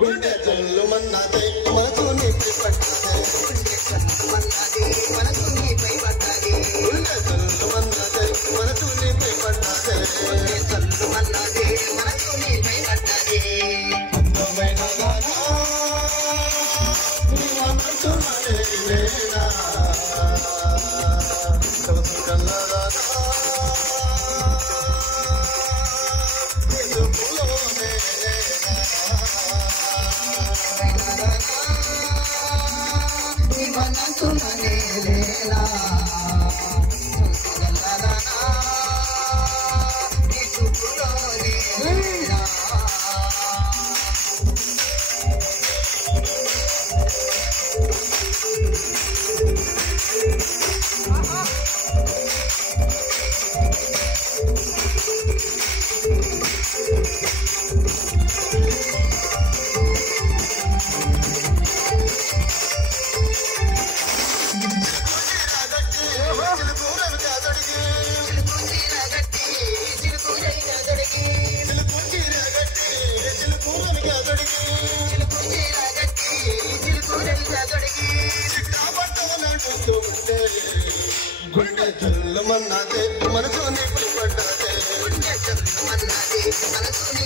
గుండె జల్లు మన్నదే మనసు నీపై పడ్డదే మనసు నీపై పడ్డదే గుండె జల్లు మన్నదే మనసు నీపై పడ్డదే గుండె జల్లు మన్నదే మనసు నీపై పడ్డదే అందమైన గానా నీ మనసు మలేనా కలరానా గుండె జల్లు మన్నదే మనసు నీపై పడ్డదే గుండె జల్లు మన్నదే మనసు